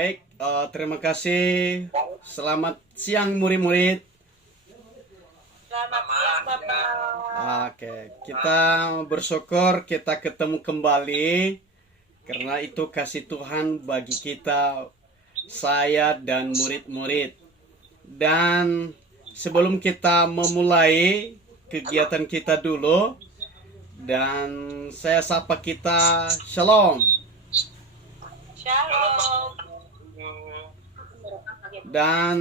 Baik, terima kasih. Selamat siang murid-murid. Selamat siang, Bapak. Oke, kita bersyukur kita ketemu kembali karena itu kasih Tuhan bagi kita, saya dan murid-murid. Dan sebelum kita memulai kegiatan kita dulu, dan saya sapa kita, Shalom. Shalom. Dan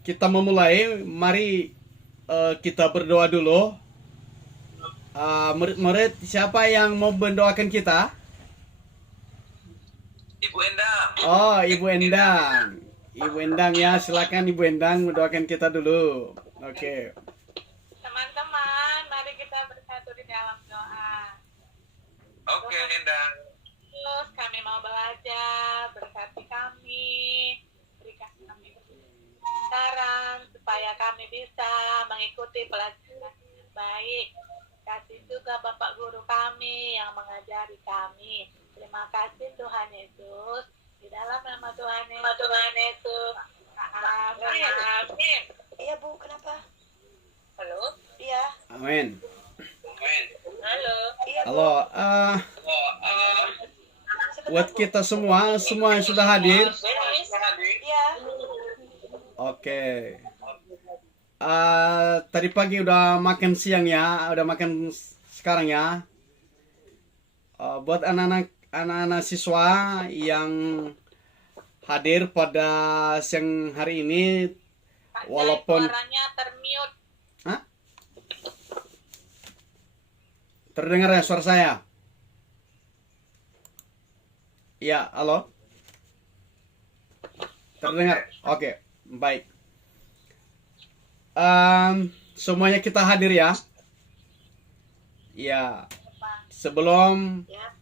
kita memulai, mari kita berdoa dulu. Murid-murid, siapa yang mau mendoakan kita? Ibu Endang. Oh, Ibu Endang. Ibu Endang ya, silakan Ibu Endang mendoakan kita dulu. Oke. Teman-teman, mari kita bersatu di dalam doa. Oke, Endang. Terus kami mau belajar, berkati kami, berikan kami saran supaya kami bisa mengikuti pelajaran yang baik. Kasih juga Bapak Guru kami yang mengajari kami. Terima kasih Tuhan Yesus. Di dalam nama Tuhan Yesus. Amin. Iya Bu, kenapa? Halo? Iya. Amin. Halo? Iya Bu. Halo, buat kita semua yang sudah hadir. Iya. Oke. Tadi pagi udah makan siang ya, udah makan sekarang ya. Buat anak-anak siswa yang hadir pada siang hari ini, Pak walaupun suaranya termute. Hah? Terdengar ya suara saya? Ya, halo? Terdengar? Oke, baik. Semuanya kita hadir ya. Ya, sebelum Ya,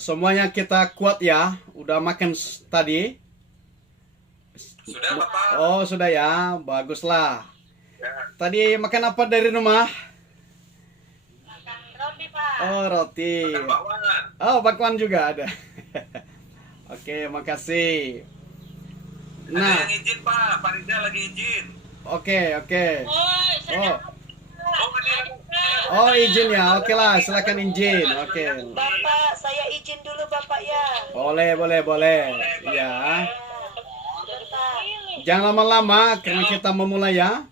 semuanya kita kuat ya. Udah makan tadi? Sudah, Bapak? Oh, sudah ya. Baguslah. Ya. Tadi makan apa dari rumah? makan roti Pak. Oh, roti. Makan bakwan. Oh, bakwan juga ada. Oke, makasih. Ada Nah, yang izin, Pak. Pak Riza lagi izin. oke. saya Oh, izin ya. Oke lah, silakan izin. Oke. Bapak, saya izin dulu Bapak ya. Boleh. Ya. Bentar. Jangan lama-lama karena kita memulai ya.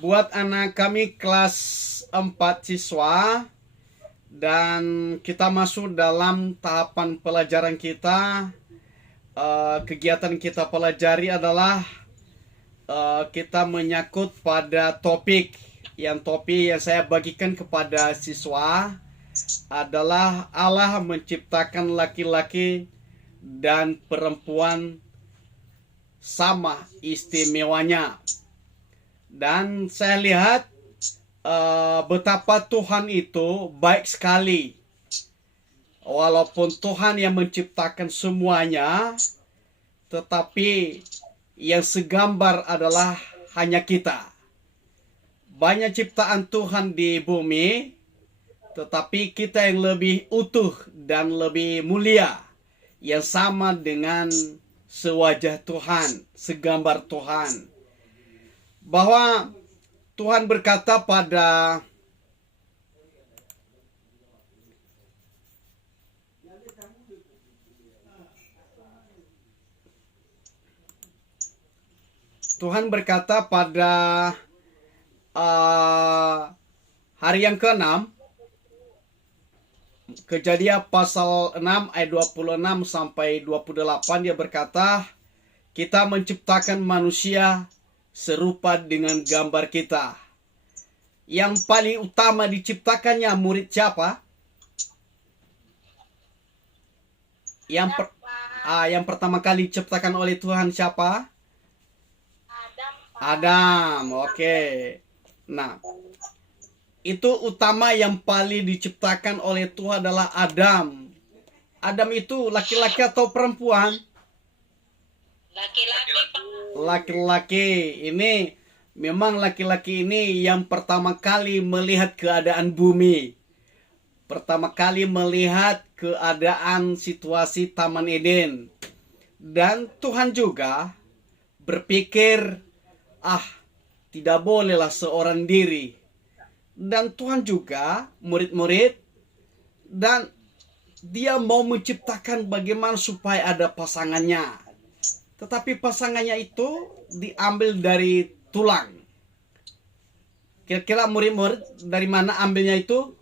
Buat anak kami kelas 4 siswa dan kita masuk dalam tahapan pelajaran kita. Kegiatan kita pelajari adalah kita menyangkut pada topik yang saya bagikan kepada siswa adalah Allah menciptakan laki-laki dan perempuan sama istimewanya. Dan saya lihat betapa Tuhan itu baik sekali. Walaupun Tuhan yang menciptakan semuanya, tetapi yang segambar adalah hanya kita. Banyak ciptaan Tuhan di bumi, tetapi kita yang lebih utuh dan lebih mulia, yang sama dengan sewajah Tuhan, segambar Tuhan. Bahwa Tuhan berkata pada hari yang ke-6, Kejadian pasal 6 ayat 26 sampai 28, dia berkata, kita menciptakan manusia serupa dengan gambar kita. Yang paling utama diciptakannya murid siapa? Yang pertama kali diciptakan oleh Tuhan siapa? Adam, oke. Nah, itu utama yang paling diciptakan oleh Tuhan adalah Adam. Adam itu laki-laki atau perempuan? Laki-laki Pak. Laki-laki. Ini memang laki-laki ini yang pertama kali melihat keadaan bumi. pertama kali melihat keadaan situasi Taman Eden. Dan Tuhan juga berpikir, tidak bolehlah seorang diri. Dan Tuhan juga murid-murid, dan dia mau menciptakan bagaimana supaya ada pasangannya. Tetapi pasangannya itu diambil dari tulang. Kira-kira murid-murid dari mana ambilnya itu?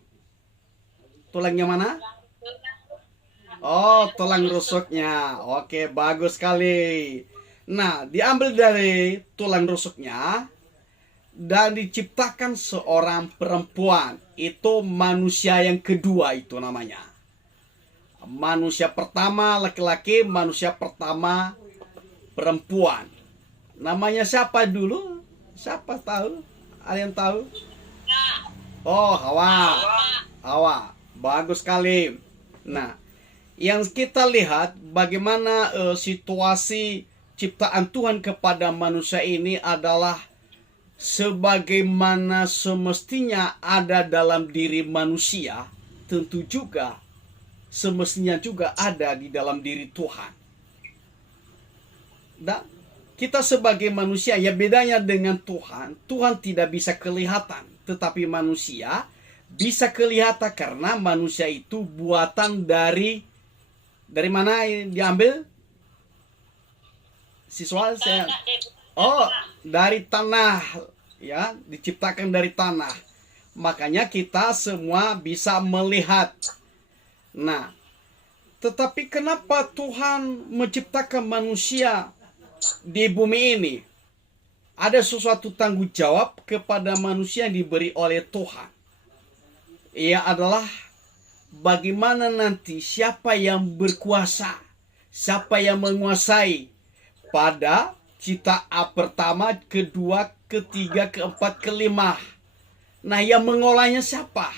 Tulangnya mana? Oh, tulang rusuknya. Oke, bagus sekali. Nah, diambil dari tulang rusuknya dan diciptakan seorang perempuan. Itu manusia yang kedua itu namanya. Manusia pertama laki-laki, manusia pertama perempuan. Namanya siapa dulu? Siapa tahu? Ada yang tahu? Oh, Hawa. Hawa. Bagus sekali. Nah, yang kita lihat bagaimana situasi ciptaan Tuhan kepada manusia ini adalah sebagaimana semestinya ada dalam diri manusia, tentu juga semestinya juga ada di dalam diri Tuhan. Dan kita sebagai manusia, ya bedanya dengan Tuhan, Tuhan tidak bisa kelihatan, tetapi manusia bisa kelihatan karena manusia itu buatan dari mana diambil? Siswa saya. Oh, dari tanah, ya, diciptakan dari tanah. Makanya kita semua bisa melihat. Nah, tetapi kenapa Tuhan menciptakan manusia di bumi ini? Ada sesuatu tanggung jawab kepada manusia yang diberi oleh Tuhan. Ia adalah bagaimana nanti siapa yang berkuasa, siapa yang menguasai pada ciptaan pertama, kedua, ketiga, keempat, kelima. Nah, yang mengolahnya siapa?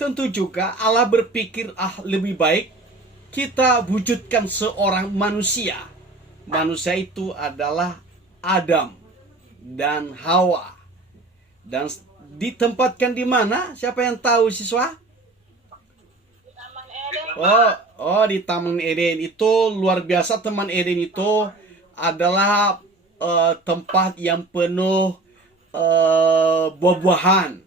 Tentu juga Allah berpikir, lebih baik kita wujudkan seorang manusia. Manusia itu adalah Adam dan Hawa. Dan ditempatkan di mana? Siapa yang tahu, siswa? Di Taman Eden. Itu luar biasa. Taman Eden itu adalah tempat yang penuh buah-buahan.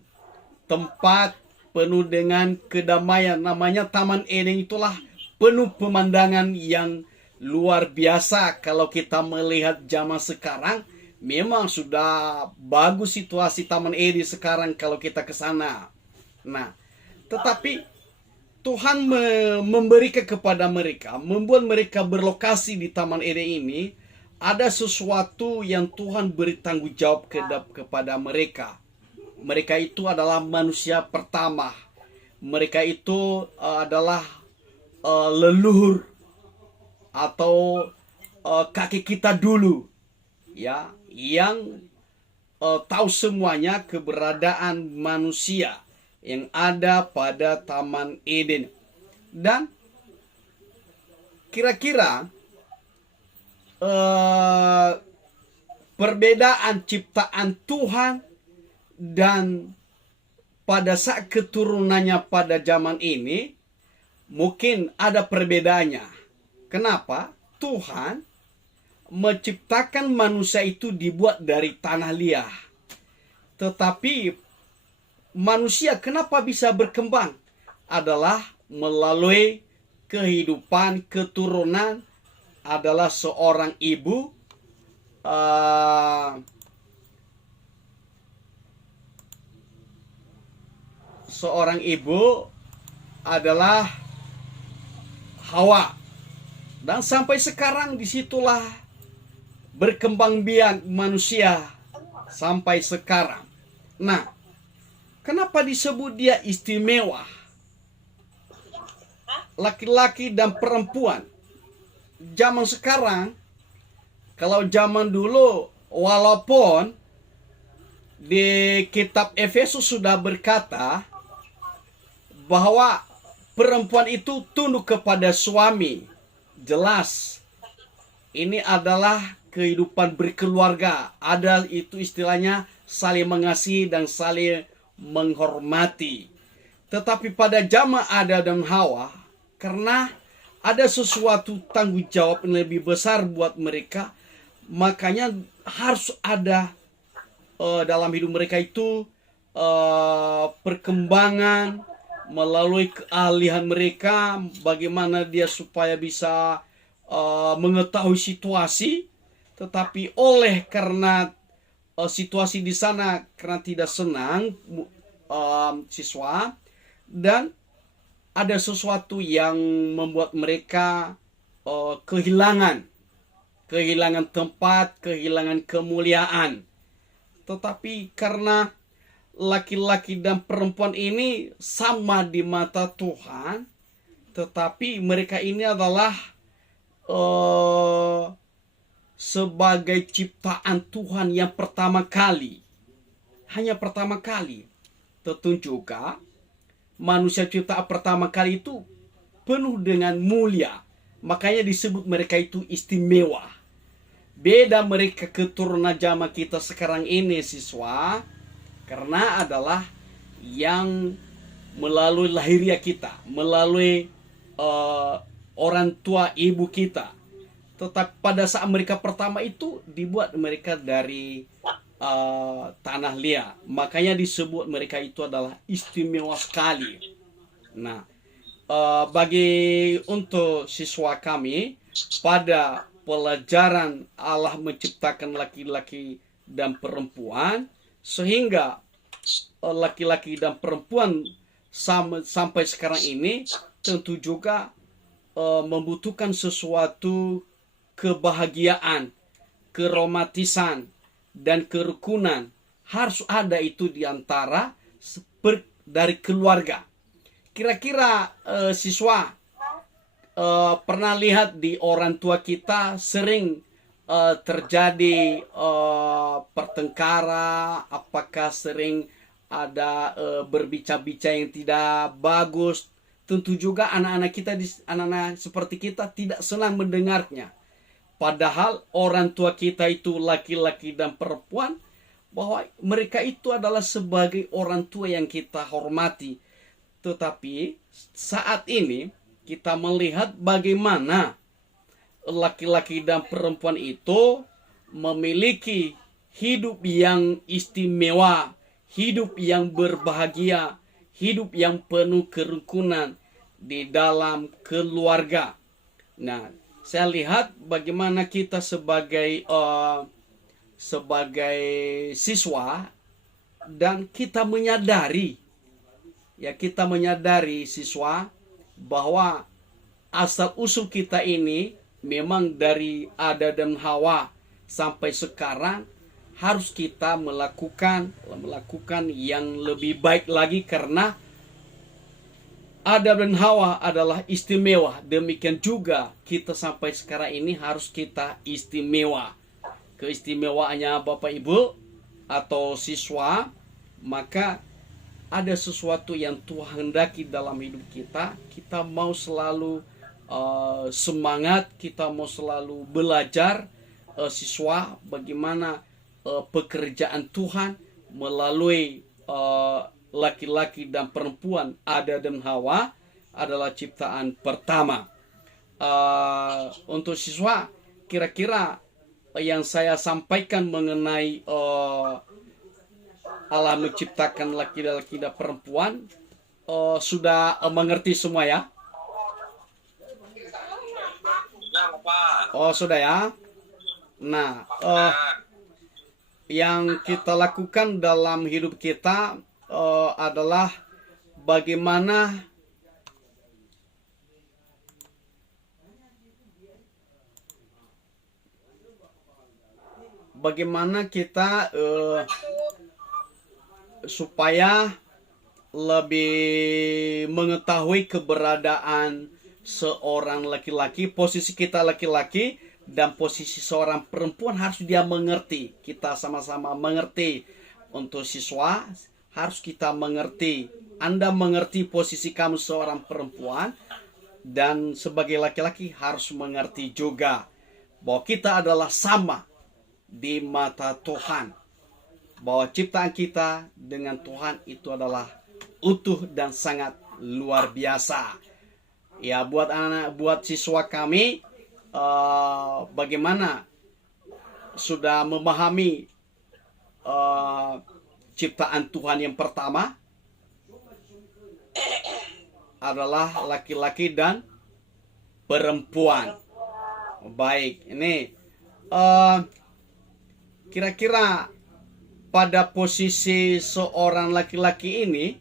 Tempat penuh dengan kedamaian. Namanya Taman Eden, itulah penuh pemandangan yang luar biasa. Kalau kita melihat zaman sekarang, memang sudah bagus situasi Taman Eden sekarang kalau kita ke sana. Nah, tetapi Tuhan memberikan kepada mereka, membuat mereka berlokasi di Taman Eden ini. Ada sesuatu yang Tuhan beri tanggung jawab kepada mereka. Mereka itu adalah manusia pertama. Mereka itu adalah leluhur atau kaki kita dulu, ya, yang tahu semuanya keberadaan manusia yang ada pada Taman Eden. Dan kira-kira perbedaan ciptaan Tuhan dan pada saat keturunannya pada zaman ini mungkin ada perbedaannya. Kenapa? Tuhan menciptakan manusia itu dibuat dari tanah liat. Tetapi manusia kenapa bisa berkembang? Adalah melalui kehidupan keturunan, adalah seorang ibu adalah Hawa. Dan sampai sekarang disitulah berkembang biak manusia sampai sekarang. Nah, kenapa disebut dia istimewa? Laki-laki dan perempuan. Zaman sekarang, kalau zaman dulu, walaupun di kitab Efesus sudah berkata bahwa perempuan itu tunduk kepada suami. Jelas, ini adalah kehidupan berkeluarga. Ada itu istilahnya saling mengasihi dan saling menghormati. Tetapi pada zaman Adam dan Hawa, karena ada sesuatu tanggung jawab yang lebih besar buat mereka, makanya harus ada dalam hidup mereka itu perkembangan melalui keahlian mereka, bagaimana dia supaya bisa mengetahui situasi. Tetapi oleh karena situasi di sana karena tidak senang siswa, dan ada sesuatu yang membuat mereka kehilangan tempat, kehilangan kemuliaan. Tetapi karena laki-laki dan perempuan ini sama di mata Tuhan, tetapi mereka ini adalah sebagai ciptaan Tuhan yang pertama kali. Hanya pertama kali. Tentu juga manusia ciptaan pertama kali itu penuh dengan mulia. Makanya disebut mereka itu istimewa. Beda mereka keturunan zaman kita sekarang ini siswa, karena adalah yang melalui lahiriah kita, melalui orang tua ibu kita. Tetapi pada saat mereka pertama itu dibuat mereka dari tanah liat. Makanya disebut mereka itu adalah istimewa sekali. Nah, untuk siswa kami pada pelajaran Allah menciptakan laki-laki dan perempuan, sehingga laki-laki dan perempuan sampai sekarang ini tentu juga membutuhkan sesuatu kebahagiaan, keromantisan, dan kerukunan. Harus ada itu di antara dari keluarga. Kira-kira siswa pernah lihat di orang tua kita sering terjadi pertengkara, apakah sering ada berbicara-bicara yang tidak bagus. Tentu juga anak-anak kita, anak-anak seperti kita tidak senang mendengarnya. Padahal orang tua kita itu laki-laki dan perempuan, bahwa mereka itu adalah sebagai orang tua yang kita hormati. Tetapi saat ini kita melihat bagaimana laki-laki dan perempuan itu memiliki hidup yang istimewa, hidup yang berbahagia, hidup yang penuh kerukunan di dalam keluarga. Nah, saya lihat bagaimana kita sebagai siswa, dan kita menyadari siswa bahwa asal usul kita ini memang dari Adam dan Hawa sampai sekarang harus kita melakukan yang lebih baik lagi, karena Adam dan Hawa adalah istimewa. Demikian juga kita sampai sekarang ini harus kita istimewa. Keistimewaannya Bapak Ibu atau siswa, maka ada sesuatu yang Tuhan hendaki dalam hidup kita. Kita mau selalu semangat, kita mau selalu belajar siswa bagaimana pekerjaan Tuhan melalui laki-laki dan perempuan Adam dan Hawa adalah ciptaan pertama. Untuk siswa, kira-kira yang saya sampaikan mengenai Allah menciptakan laki-laki dan perempuan sudah mengerti semua ya? Oh, sudah ya. Nah, yang kita lakukan dalam hidup kita adalah bagaimana kita supaya lebih mengetahui keberadaan seorang laki-laki, posisi kita laki-laki dan posisi seorang perempuan harus dia mengerti. Kita sama-sama mengerti. Untuk siswa harus kita mengerti. Anda mengerti posisi kamu seorang perempuan, dan sebagai laki-laki harus mengerti juga bahwa kita adalah sama di mata Tuhan. Bahwa ciptaan kita dengan Tuhan itu adalah utuh dan sangat luar biasa. Ya, buat siswa kami, bagaimana sudah memahami ciptaan Tuhan yang pertama adalah laki-laki dan perempuan. Baik, ini kira-kira pada posisi seorang laki-laki ini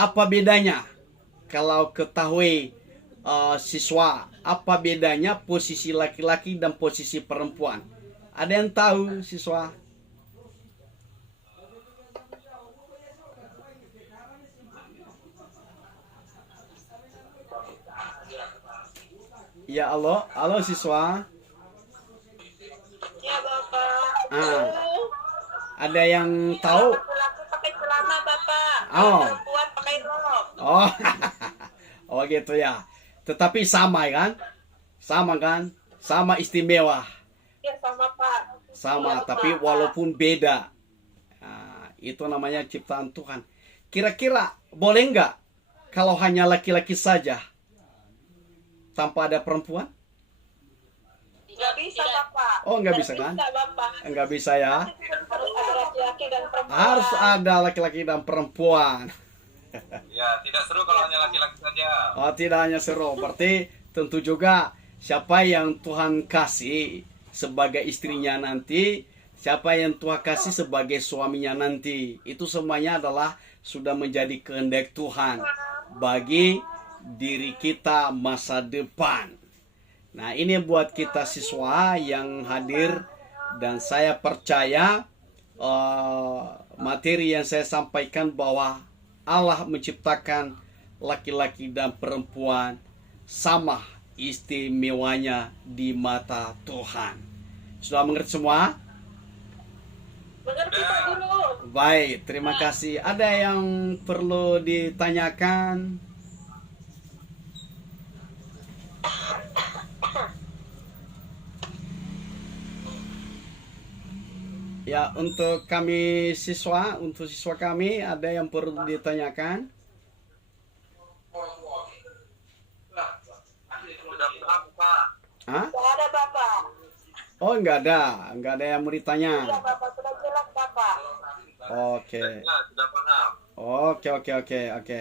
apa bedanya? Kalau ketahui siswa, apa bedanya posisi laki-laki dan posisi perempuan? Ada yang tahu siswa? Ya, halo siswa. Ya Bapak. Ada yang tahu? Laki-laki pakai celana Bapak. Oh. Perempuan pakai rok. Oh, oh gitu ya. Tetapi sama kan? Sama kan? Sama istimewa. Ya sama Pak. Sama, tapi walaupun beda. Nah, itu namanya ciptaan Tuhan. Kira-kira boleh nggak kalau hanya laki-laki saja tanpa ada perempuan? Nggak bisa Bapak. Oh, nggak bisa kan? Nggak Bapak. Nggak bisa ya. Harus ada laki-laki dan perempuan. Harus ada laki-laki dan perempuan. Ya, tidak seru kalau hanya laki-laki saja. Oh, tidak hanya seru. Berarti tentu juga siapa yang Tuhan kasih sebagai istrinya nanti, siapa yang Tuhan kasih sebagai suaminya nanti, itu semuanya adalah sudah menjadi kehendak Tuhan bagi diri kita masa depan. Nah, ini buat kita siswa yang hadir, dan saya percaya materi yang saya sampaikan bahwa Allah menciptakan laki-laki dan perempuan sama istimewanya di mata Tuhan. Sudah mengerti semua? Mengerti Pak Guru. Baik, terima kasih. Ada yang perlu ditanyakan? Ya, untuk siswa kami ada yang perlu ditanyakan? Sudah paham, Pak. Hah? Nggak ada Bapak. Oh, nggak ada yang mau Iya ditanya. Bapak, sudah jelas Bapak. Oke. Ya, sudah paham. Oke.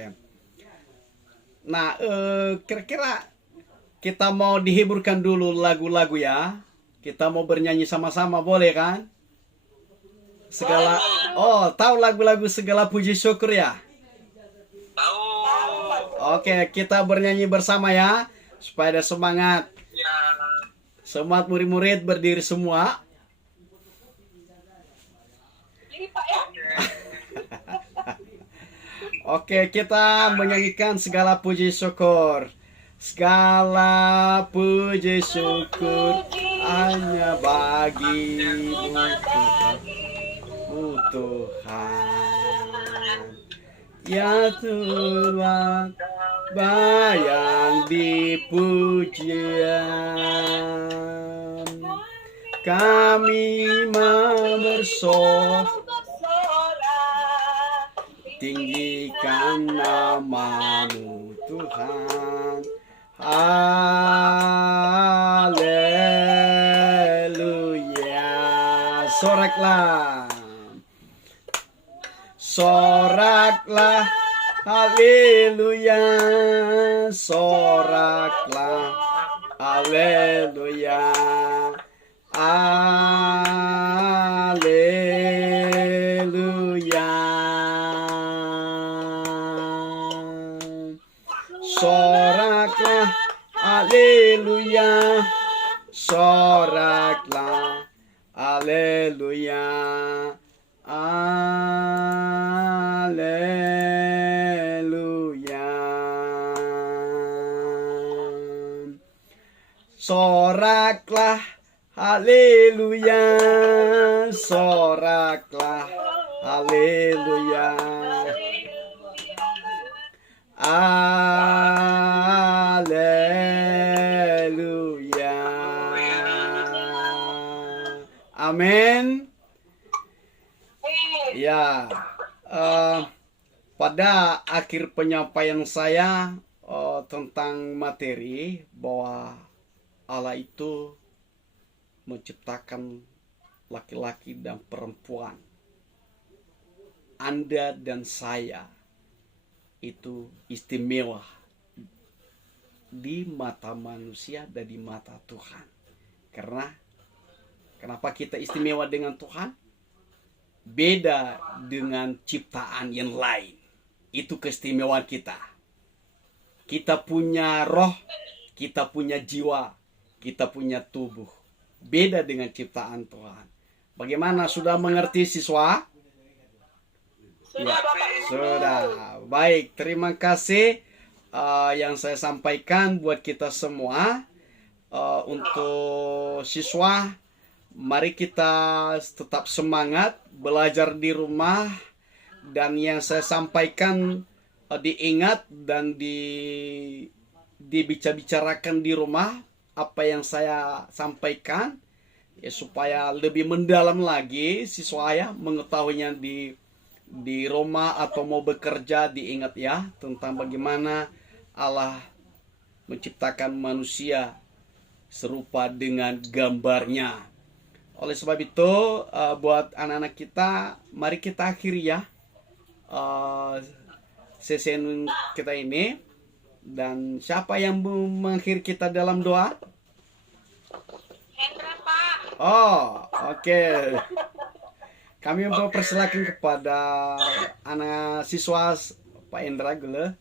Nah, kira-kira kita mau dihiburkan dulu lagu-lagu ya. Kita mau bernyanyi sama-sama, boleh kan? Tahu lagu-lagu segala puji syukur ya? Tahu. Oke, kita bernyanyi bersama ya, supaya ada semangat. Ya. Semangat murid-murid berdiri semua. Ini Pak ya. Oke, kita menyanyikan segala puji syukur. Segala puji syukur hanya bagimu Tuhan. Ya Tuhan, bayang dipujian. Kami mau bersorak, tinggikan namamu Tuhan. Haleluya. Soraklah, haleluya. Soraklah, haleluya. Haleluya. Soraklah, haleluya. Soraklah, haleluya. Haleluya. Soraklah, haleluya. Soraklah, haleluya. Haleluya. Amin. Ya, akhir penyampaian saya tentang materi bahwa Allah itu menciptakan laki-laki dan perempuan. Anda dan saya itu istimewa di mata manusia dan di mata Tuhan. Karena kenapa kita istimewa dengan Tuhan? Beda dengan ciptaan yang lain. Itu keistimewaan kita. Kita punya roh, kita punya jiwa, kita punya tubuh. Beda dengan ciptaan Tuhan. Bagaimana, sudah mengerti siswa? Sudah, Ya, Bapak Guru. sudah. Baik, terima kasih yang saya sampaikan buat kita semua. Untuk siswa, mari kita tetap semangat belajar di rumah, dan yang saya sampaikan diingat dan dibicarakan di rumah apa yang saya sampaikan, ya, supaya lebih mendalam lagi siswa ya mengetahuinya di rumah atau mau bekerja. Diingat ya tentang bagaimana Allah menciptakan manusia serupa dengan gambarnya. Oleh sebab itu, buat anak-anak kita, mari kita akhiri ya sesi kita ini. Dan siapa yang mengakhiri kita dalam doa? Hendra, Pak. Oh, oke. Kami mempersilakan kepada anak siswa Pak Indra Gule.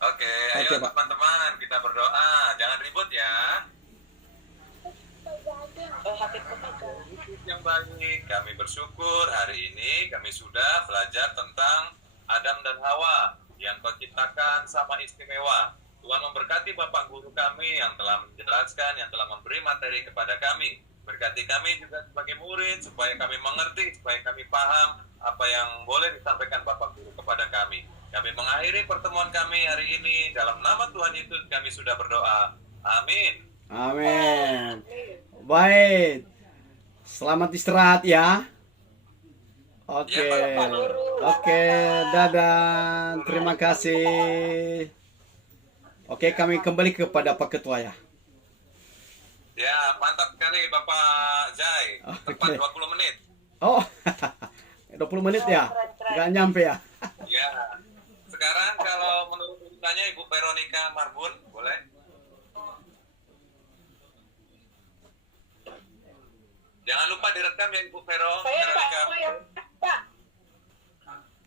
Oke, ayo Pak. teman-teman kita berdoa. Jangan ribut ya. Hati pemuda. Yang baik, kami bersyukur hari ini kami sudah belajar tentang Adam dan Hawa yang terciptakan sama istimewa. Tuhan memberkati Bapak Guru kami yang telah menjelaskan, yang telah memberi materi kepada kami. Berkati kami juga sebagai murid, supaya kami mengerti, supaya kami paham apa yang boleh disampaikan Bapak Guru kepada kami. Kami mengakhiri pertemuan kami hari ini. Dalam nama Tuhan Yesus kami sudah berdoa. Amin. Amin. Baik. Selamat istirahat ya. Oke. Ya, Pak Guru. Oke, dadah. Terima kasih. Oke, kami kembali kepada Pak Ketua ya. Ya, mantap sekali Bapak Jai. Tepat Oke. 20 menit. Oh, 20 menit ya? Nggak nyampe ya? Ya. Sekarang kalau menurut urutannya Ibu Veronica Marbun, boleh? Jangan lupa direkam ya Ibu Saya, Pak, Veronica. saya.